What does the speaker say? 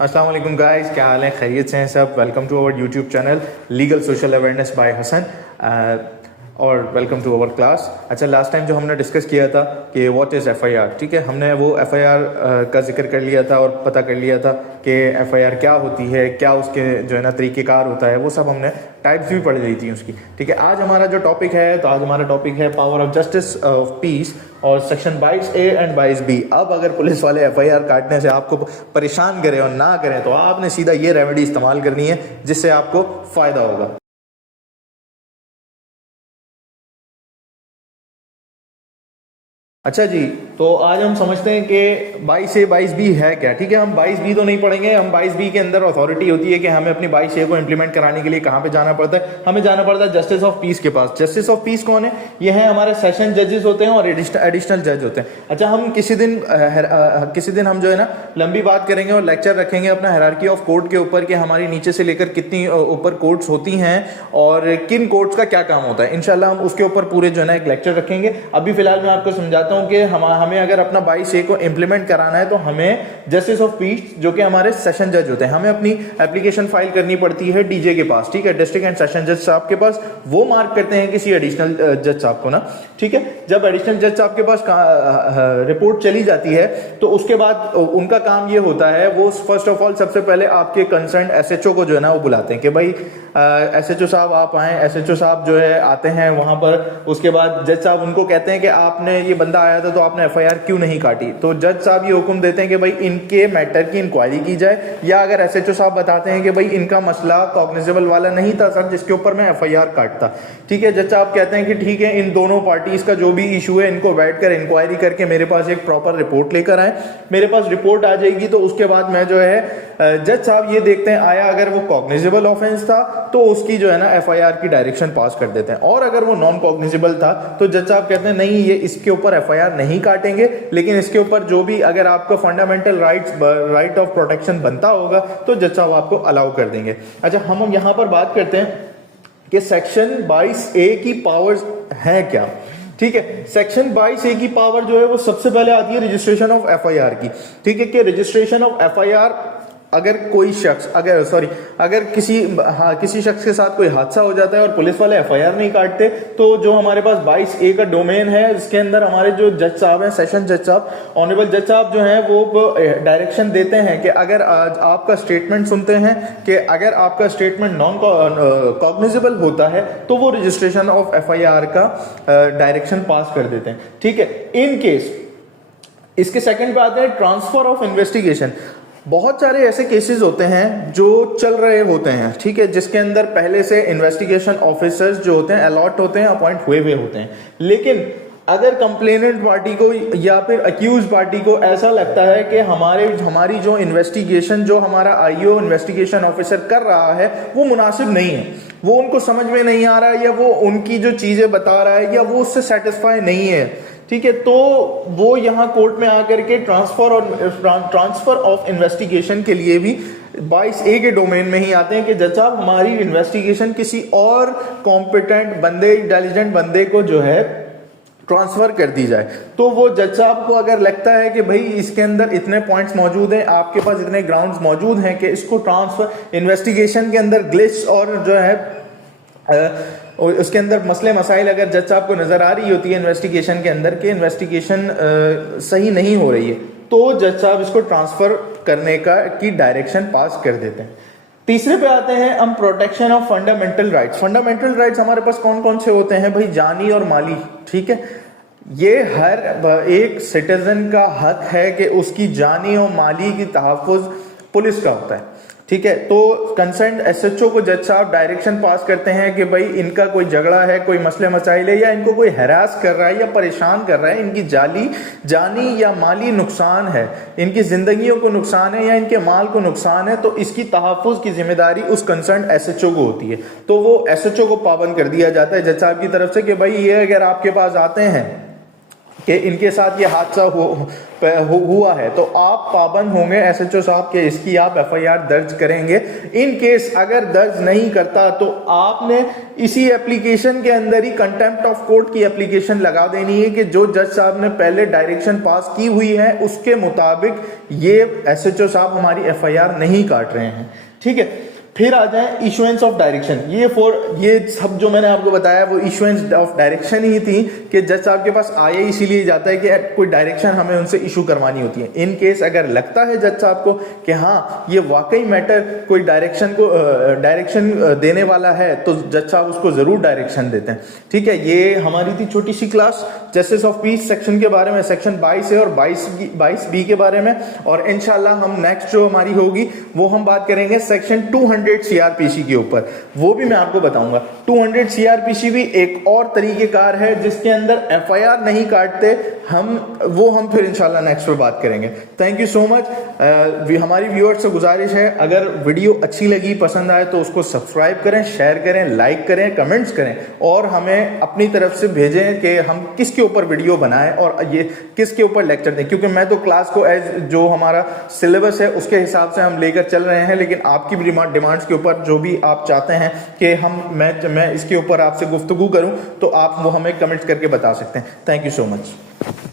अस्सलाम वालेकुम गाइस, क्या हाल है? खैरियत से हैं सब? Welcome to our YouTube channel legal social awareness by Hasan और वेलकम टू आवर क्लास। अच्छा, लास्ट टाइम जो हमने डिस्कस किया था कि व्हाट इज़ एफआईआर, ठीक है, हमने वो एफआईआर का जिक्र कर लिया था और पता कर लिया था कि एफआईआर क्या होती है, क्या उसके जो है ना तरीक़ेकार होता है, वो सब हमने टाइप्स भी पढ़ ली थी उसकी। ठीक है, आज हमारा जो टॉपिक है, तो आज हमारा टॉपिक है power of justice of piece और सेक्शन 22A एंड 22B। अब अगर पुलिस वाले एफआईआर काटने से आपको परेशान करें और ना करें तो आपने सीधा ये रेमेडी इस्तेमाल करनी है जिससे आपको फ़ायदा होगा। अच्छा जी, तो आज हम समझते हैं कि 22A 22B है क्या। ठीक है, हम 22B तो नहीं पढ़ेंगे। हम 22B के अंदर अथॉरिटी होती है कि हमें अपनी 22A को इम्प्लीमेंट कराने के लिए कहाँ पे जाना पड़ता है। हमें जाना पड़ता है जस्टिस ऑफ पीस के पास। जस्टिस ऑफ पीस कौन है? ये है हमारे सेशन जजेस होते हैं और एडिशनल जज होते हैं। अच्छा, हम किसी दिन हम जो है ना लंबी बात करेंगे और लेक्चर रखेंगे अपना हायरार्की ऑफ कोर्ट के ऊपर कि हमारी नीचे से लेकर कितनी ऊपर कोर्ट्स होती हैं और किन कोर्ट्स का क्या काम होता है। इंशाल्लाह हम उसके ऊपर पूरे जो है ना एक लेक्चर रखेंगे। अभी फिलहाल मैं आपको समझाता हूँ कि हमें अगर अपना 22A को इम्प्लीमेंट कराना है तो हमें जस्टिस ऑफ पीस, जो कि हमारे सेशन जज होते हैं, हमें अपनी एप्लीकेशन फाइल करनी पड़ती है डीजे के पास। ठीक है, डिस्ट्रिक्ट एंड सेशन जज साहब के पास। वो मार्क करते हैं किसी एडिशनल जज साहब को ना। ठीक है, जब एडिशनल जज साहब के पास रिपोर्ट चली जाती है तो उसके बाद उनका काम ये होता है, वो फर्स्ट ऑफ ऑल सबसे पहले आपके कंसर्न एसएचओ को जो है ना वो बुलाते हैं कि भाई एसएचओ साहब आप आए। एसएचओ साहब जो है आते हैं वहां पर। उसके बाद जज साहब उनको कहते हैं कि आपने, ये बंदा आया था तो आपने एफआईआर क्यों नहीं काटी। तो जज साहब ये हुक्म देते हैं कि भाई इनके मैटर की इंक्वायरी की जाए, या अगर एसएचओ साहब बताते हैं कि भाई इनका मसला कॉग्निजेबल वाला नहीं था सर जिसके ऊपर मैं एफआईआर काटता। ठीक है, जज साहब कहते हैं कि ठीक है, इन दोनों पार्टीज का जो भी इशू है इनको बैठकर इंक्वायरी करके मेरे पास एक प्रॉपर रिपोर्ट लेकर आए। मेरे पास रिपोर्ट आ जाएगी तो उसके बाद मैं जो है जज साहब ये देखते हैं आया अगर वो कॉग्निजेबल ऑफेंस था तो उसकी जो है ना एफआईआर की डायरेक्शन पास कर देते हैं, और अगर वो नॉन कॉग्निजेबल था तो जज साहब कहते हैं नहीं, ये इसके ऊपर एफआईआर नहीं काटेंगे, लेकिन इसके ऊपर जो भी अगर आपका फंडामेंटल राइट ऑफ प्रोटेक्शन बनता होगा तो जज साहब आपको अलाउ कर देंगे। अच्छा, हम यहां पर बात करते हैं कि सेक्शन 22A की पावर्स है क्या। ठीक है, सेक्शन 22A की पावर जो है वो सबसे पहले आती है रजिस्ट्रेशन ऑफ एफआईआर की। ठीक है, कि रजिस्ट्रेशन ऑफ एफआईआर, अगर कोई शख्स अगर किसी शख्स के साथ कोई हादसा हो जाता है और पुलिस वाले एफआईआर नहीं काटते, तो जो हमारे पास 22A का डोमेन है, इसके अंदर हमारे जो जज साहब हैं, सेशन जज साहब, ऑनरेबल जज साहब जो हैं वो डायरेक्शन देते हैं कि अगर आज आपका स्टेटमेंट सुनते हैं कि अगर आपका स्टेटमेंट नॉन कॉग्निजेबल होता है तो वो रजिस्ट्रेशन ऑफ एफआईआर का डायरेक्शन पास कर देते हैं। ठीक है, इन केस इसके सेकंड पे आते हैं ट्रांसफर ऑफ इन्वेस्टिगेशन। बहुत सारे ऐसे केसेस होते हैं जो चल रहे होते हैं, ठीक है, जिसके अंदर पहले से इन्वेस्टिगेशन ऑफिसर्स जो होते हैं अलॉट होते हैं, अपॉइंट हुए हुए होते हैं, लेकिन अगर कंप्लेनेंट पार्टी को या फिर अक्यूज पार्टी को ऐसा लगता है कि हमारी जो इन्वेस्टिगेशन, जो हमारा आईओ इन्वेस्टिगेशन ऑफिसर कर रहा है वो मुनासिब नहीं है, वो उनको समझ में नहीं आ रहा है, या वो उनकी जो चीजें बता रहा है या वो उससे सेटिस्फाई नहीं है, ठीक है, तो वो यहाँ कोर्ट में आकर के ट्रांसफर ऑफ इन्वेस्टिगेशन के लिए भी 22A के डोमेन में ही आते हैं कि जज साहब हमारी इन्वेस्टिगेशन किसी और कॉम्पिटेंट बंदे, इंटेलिजेंट बंदे को जो है ट्रांसफर कर दी जाए। तो वो जज साहब को अगर लगता है कि भाई इसके अंदर इतने पॉइंट्स मौजूद हैं, आपके पास इतने ग्राउंड्स मौजूद हैं कि इसको ट्रांसफर, इन्वेस्टिगेशन के अंदर ग्लिच और जो है उसके अंदर मसले मसाइल अगर जज साहब को नजर आ रही होती है इन्वेस्टिगेशन के अंदर कि इन्वेस्टिगेशन सही नहीं हो रही है, तो जज साहब इसको ट्रांसफर करने की डायरेक्शन पास कर देते हैं। तीसरे पे आते हैं हम protection of fundamental rights. Fundamental rights हमारे पास कौन कौन से होते हैं भाई? जानी और माली। ठीक है, ये हर एक सिटीजन का हक है कि उसकी जानी और माली की तहफ़्फ़ुज़ पुलिस का होता है। ठीक है, तो कंसर्न एसएचओ को जज साहब डायरेक्शन पास करते हैं कि भाई इनका कोई झगड़ा है, कोई मसले मसाइल है, या इनको कोई हरास कर रहा है या परेशान कर रहा है, इनकी जानी या माली नुकसान है, इनकी जिंदगियों को नुकसान है या इनके माल को नुकसान है, तो इसकी तहफ़्फ़ुज़ की जिम्मेदारी उस कंसर्न एसएचओ को होती है। तो वो एसएचओ को पाबंद कर दिया जाता है जज साहब की तरफ से कि भाई ये अगर आपके पास आते हैं कि इनके साथ ये हादसा हुआ है तो आप पाबंद होंगे एसएचओ साहब के इसकी आप एफआईआर दर्ज करेंगे। इन केस अगर दर्ज नहीं करता तो आपने इसी एप्लीकेशन के अंदर ही कंटेम्प्ट ऑफ कोर्ट की एप्लीकेशन लगा देनी है कि जो जज साहब ने पहले डायरेक्शन पास की हुई है उसके मुताबिक ये एसएचओ साहब हमारी एफआईआर नहीं काट रहे हैं। ठीक है, फिर आ जाए इशुएंस ऑफ डायरेक्शन। ये सब जो मैंने आपको बताया वो इशुएंस ऑफ डायरेक्शन ही थी कि जज साहब के पास आया इसीलिए जाता है कि कोई डायरेक्शन हमें उनसे इशू करवानी होती है। इन केस अगर लगता है जज साहब को कि हाँ ये वाकई मैटर कोई डायरेक्शन देने वाला है तो जज साहब उसको जरूर डायरेक्शन देते हैं। ठीक है, ये हमारी थी छोटी सी class justice of peace section के बारे में, सेक्शन 22 है और 22B के बारे में। और इंशाल्लाह हम नेक्स्ट जो हमारी होगी वो हम बात करेंगे सेक्शन 200 सीआरपीसी के ऊपर, वो भी मैं आपको बताऊंगा। 200 सीआरपीसी भी एक और तरीकेकार है जिसके अंदर एफआईआर नहीं काटते हम फिर इंशाल्लाह नेक्स्ट पे बात करेंगे। Thank you so much. हमारी व्यूअर्स से गुजारिश है अगर वीडियो अच्छी लगी, पसंद आए तो उसको सब्सक्राइब करें, शेयर करें, लाइक करें, कमेंट्स करें और हमें अपनी तरफ से भेजें कि हम किसके ऊपर वीडियो बनाएं और ये किसके ऊपर लेक्चर दें, क्योंकि मैं तो क्लास को एज जो हमारा सिलेबस है उसके हिसाब से हम लेकर चल रहे हैं, लेकिन आपकी भी डिमांड्स के ऊपर जो भी आप चाहते हैं कि मैं इसके ऊपर आपसे गुफ्तगू करूं तो आप वो हमें कमेंट्स करके बता सकते हैं। Thank you so much.